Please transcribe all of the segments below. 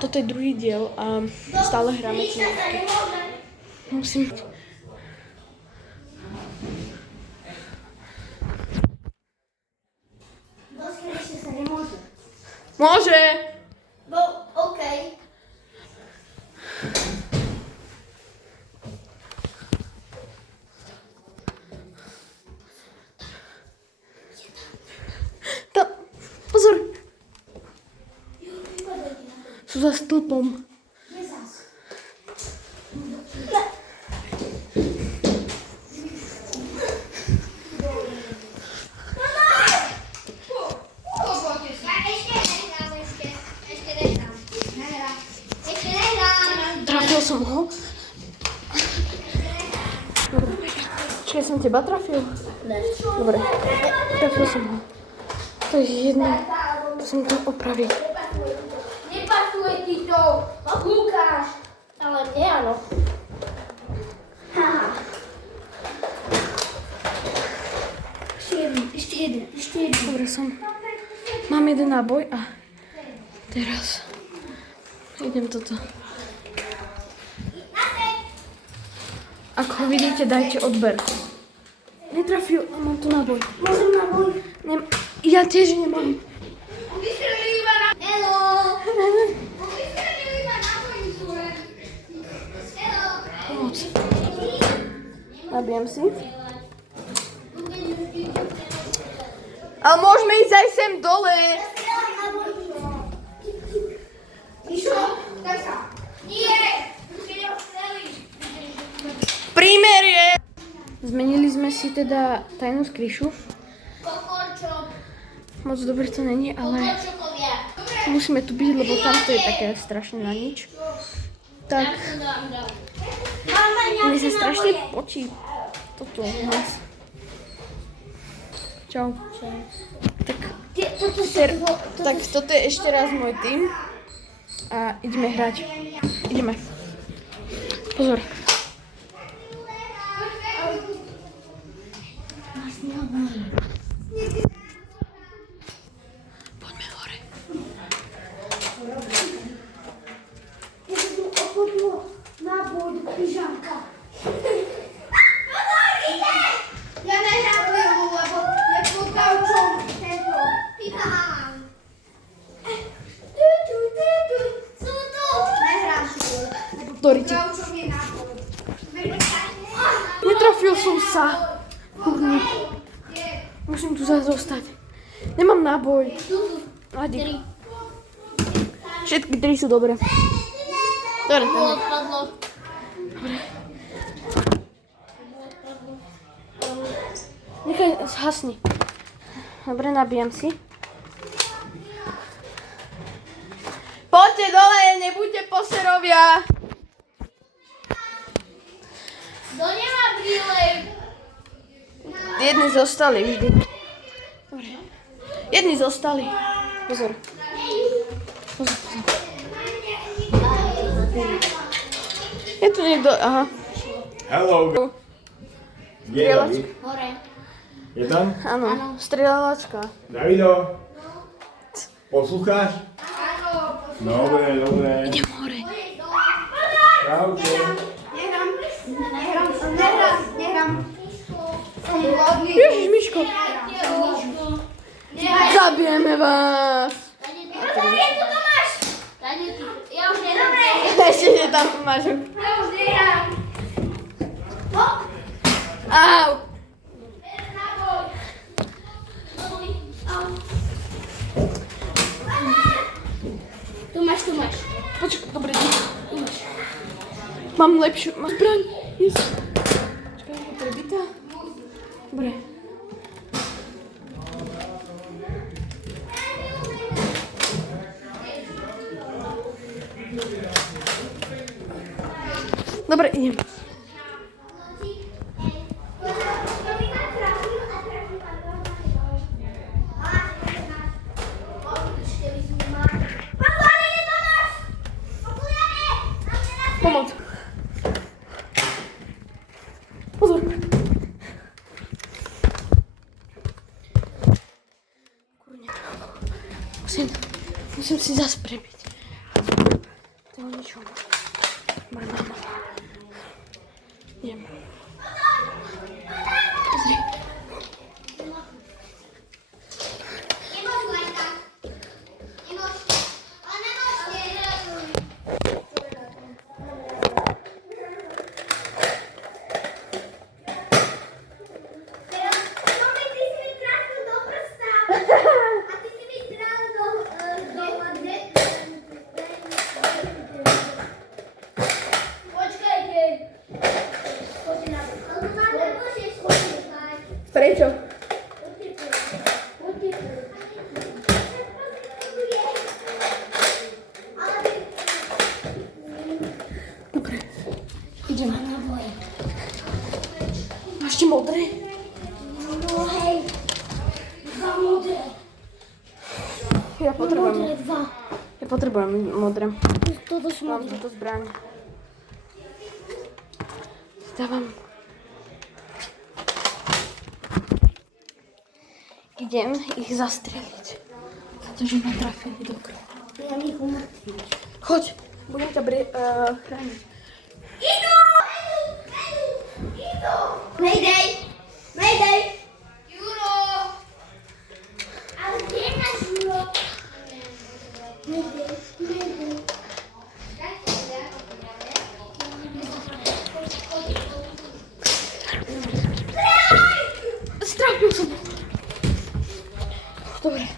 Toto je druhý diel a stále hráme činárky. Musím... Dosknejšie sa nemôže. Môže! No, okej. Tam, pozor! Sú za stĺpom. Trafil som ho. Dobre. Čiže som teba trafil? Ne. Dobre. Trafil som ho. To je jedno. Musím to opraviť. Nepasuje ti to, Lukáš. Ale mne áno. Ešte jeden. Dobre som. Mám jeden náboj a teraz idem toto. Ak ho vidíte, dajte odber. Netrafil, a mám tu náboj. Môžem na boj? Ja tiež nemám. Vystrelil iba na... Hello. Vystrelil iba na boj. Hello. Pomoc. Nabijem si. Ale môžeme ísť aj sem dole. Išo, daj sa. Nie. Keď ho strelíš. Prímerie! Zmenili sme si teda tajnú skryšu. Kokorčok. Moc dobre to není, ale Kokorčokovia. musíme tu byť, lebo tamto je také strašne na nič. Tak, Máme mne nejaké sa strašne náboje. počí toto u nás. Čau. Tak, tak toto je ešte raz môj tým. A ideme hrať. Ideme. Pozor. Poďme hore. Ja som tu ochodilo náboj do pyžamka. Ja nehrám lebo je pod gaučom tento. Pipám. Sú tu. Nehrám tu. Ktorý ti... Gaučom je náboj. Netrafil som sa. Kurník. Musím tu zase zostať. Nemám náboj. Adi. Všetky tri sú dobré. Dobre, dobre. Odpadlo. Nechaj, zhasni. Dobre, nabijam si. Poďte dole, nebuďte poserovia. Kto nemá brýle? Jedni zostali vždy. Dobre. Jedni zostali. Pozor. Pozor, pozor. Je tu niekto, aha. Hello. Kde je David? Hore. Je tam? Áno, strieľačka. Davido? Poslucháš? Áno. Dobre, dobre. Idem hore. Čaute. Nehrám. Som hladný. Ježiš, Miško. Zabijeme vás. Je tu Tomáš. Ja už nehrám. Ešte je tam máš. Ja už nehrám. Au. Tu máš. Počkaj, dobre, tu máš. Mám lepšiu, mám zbraň. Yes. Počkaj, to je bytá. Dobre. Dobre, idem. Pomoc. Pozor. Kurňa. Musím si zase prebiť. o ničom. Banana. Idem. Pozri. Prečo? Dobre, ideme. Máš ti modré? No hej. Dva modré. Ja potrebujem. Modré dva. Ja potrebujem modré. Toto sú Mám modré. túto zbraň. Dávam. Idem ich zastreliť. Za to, že ma trafili do krvi. Ja ich umrtvím. Choď, budem ťa chrániť. Idú! Mayday! Mayday! Juro! Ale kde je náš Juro? Mayday! Mayday! Strafil som. Dobre.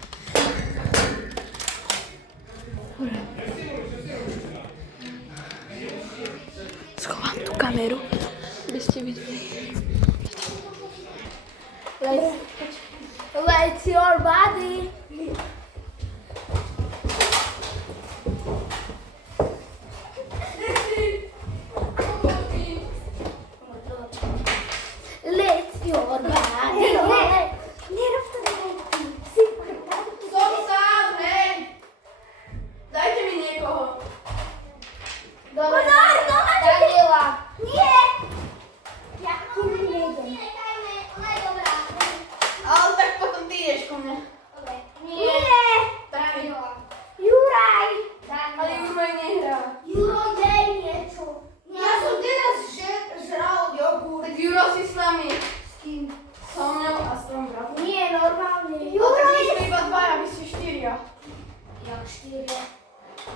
Schovám tú kameru, aby ste videli. Let's your body! Let's your body! Nerob to Som sám, hej! Dajte mi niekoho. Pozor, Daniela! Nie! Ja ku mne nejdem. Ona je dobrá. Ale tak potom ty ideš ku mne. Nie! Tak mi. Juraj! Ale Juraj nehrá. Juro, dej niečo. Ja som teraz žral jogurt. Tak Juro si s nami. S kým? So mnou a s tvojom bratom. Nie, normálne. Juro Juro je... je... sme iba dvaja, vy ste štyria. Jak štyria?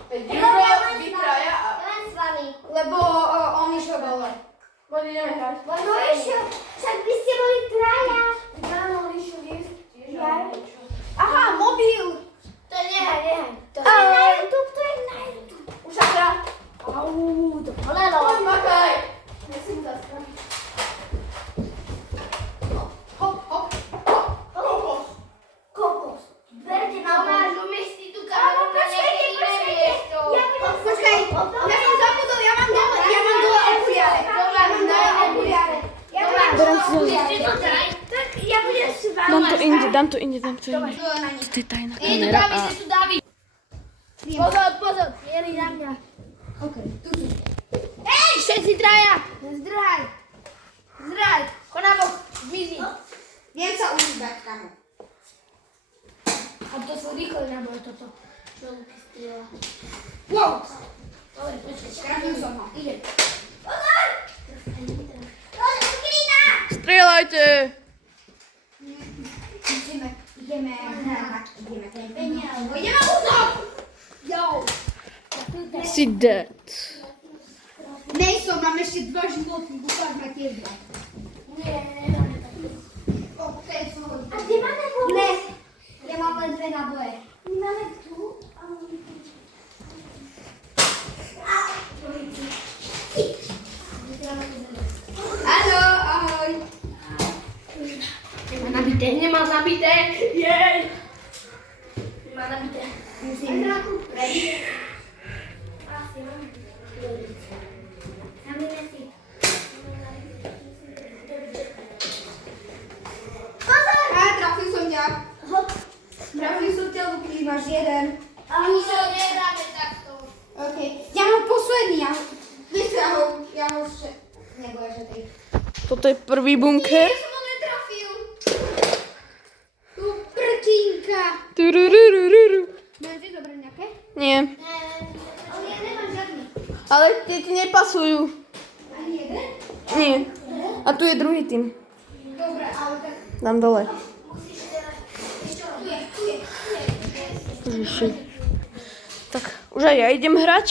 Veď Juro, vy traja a... Ja len s vami. Lebo on išiel dole. Poď ideme hrať. No išiel, však by ste boli traja. Áno, on išiel jesť. Ja? Aha, mobil. To nehaj. To je na YouTube, to je na YouTube. Už sa hrá. Au, to Poď, polelo. makaj. Nesím sa stranu. Hop, hop, hop, hop. Kokos. Berte na Tomáš, bol. umiestni tú kameru na nejaké iné miesto. Ja budem... Počkaj, ja som zabudol, ja mám dole okuliare. Ja mám dole okuliare. Berem si tak ja budem s vami. Dám to inde. To je tajná kamera a... Pozor. Jeri na mňa. Okay. Ej, všetci traja. Zdrhaj. Chod na bok. Zmizni. Viem sa užívať, kamo. A to sú rýchle naboj toto. Čo Luky strieľa. Wow! Dobre, počkaj. Trafil som ho. Idem. Pozor! Ukrýna! Strieľajte! Ideme hrávať, ideme trepenie, alebo ideme útok! Jo! Si dead. Nejsom, mám ešte 2 životy, ukáž ma tiež dať. Nie. Okay, som A kde máme vôbec? Ne, ja mám len 2 náboje. My máme tu. A máme tu. A, dvojici. Haló, ahoj. Nemá nabité. Jej. Nemá nabité. Musím ready. Asi mám. Zamíme si. Pozor! Á, trafil som ťa. Hop. Trafil som ťa, Luky, máš 1. Ale už ho nehráme takto. OK. Ja mám posledný, ja ho ešte... Nebo že 3. Toto je prvý bunker. Ja som ho netrafil. Tu prčínka. Tururururu. Máte dobré nejaké? Nie. Ale ja nemám žiadny. Ale tie ti nepasujú. Ani jeden? Nie. A tu je druhý tým. Dobre, ale tak Dám dole. musíš teraz... Ešte tu je. Ježiši. Tak, už aj ja idem hrať.